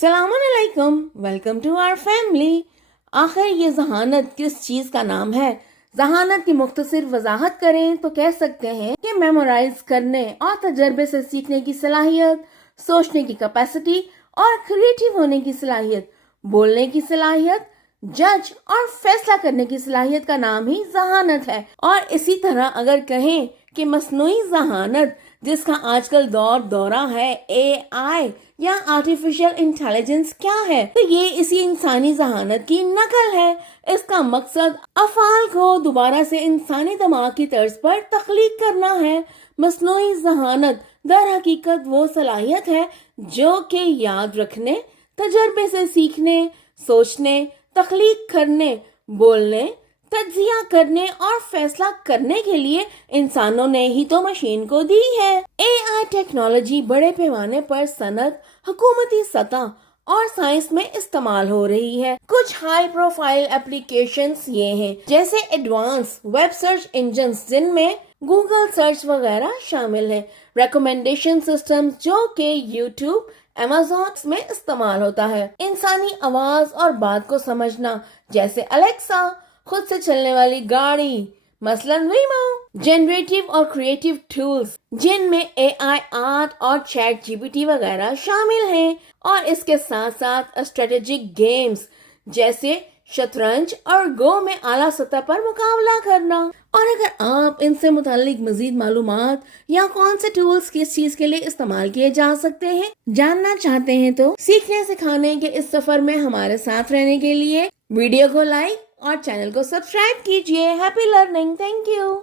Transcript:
सलाम अलैकुम, welcome to our family. आखिर ये जहानत किस चीज का नाम है? जहानत की मुख्तसर वजाहत करें तो कह सकते हैं कि मेमोराइज करने और तजर्बे से सीखने की सलाहियत, सोचने की कैपेसिटी और क्रिएटिव होने की सलाहियत, बोलने की सलाहियत, जज और फैसला करने की सलाहियत का नाम ही जहानत है। और इसी तरह अगर कहें कि मसनूई जहानत, जिसका आजकल दौरा है, AI या आर्टिफिशियल इंटेलिजेंस क्या है, तो ये इसी इंसानी जहानत की नकल है। इसका मकसद अफ़ाल को दोबारा से इंसानी दिमाग की तर्ज पर तख्लीक करना है। मसनूई जहानत दर हकीकत वो सलाहियत है जो कि याद रखने, तजर्बे से सीखने, सोचने, तख्लीक करने, बोलने, तज्जिया करने और फैसला करने के लिए इंसानों ने ही तो मशीन को दी है। AI टेक्नोलॉजी बड़े पैमाने पर सनत, हुकूमती सतह और साइंस में इस्तेमाल हो रही है। कुछ हाई प्रोफाइल एप्लीकेशंस ये हैं, जैसे एडवांस वेब सर्च इंजन्स जिनमें गूगल सर्च वगैरह शामिल है, रिकमेंडेशन सिस्टम जो कि यूट्यूब, Amazon में इस्तेमाल होता है, इंसानी आवाज और बात को समझना जैसे अलेक्सा, खुद से चलने वाली गाड़ी मसलन वीमो, जनरेटिव और क्रिएटिव टूल्स जिनमें AI आर्ट और चैट GPT वगैरह शामिल हैं, और इसके साथ साथ स्ट्रेटेजिक गेम्स जैसे शतरंज और गो में आला सतह पर मुकाबला करना। और अगर आप इनसे मुतालिक मजीद मालूमात या कौन से टूल्स किस चीज के लिए इस्तेमाल किए जा सकते हैं जानना चाहते हैं, तो सीखने सिखाने के इस सफर में हमारे साथ रहने के लिए वीडियो को लाइक और चैनल को सब्सक्राइब कीजिए। Happy learning. Thank you.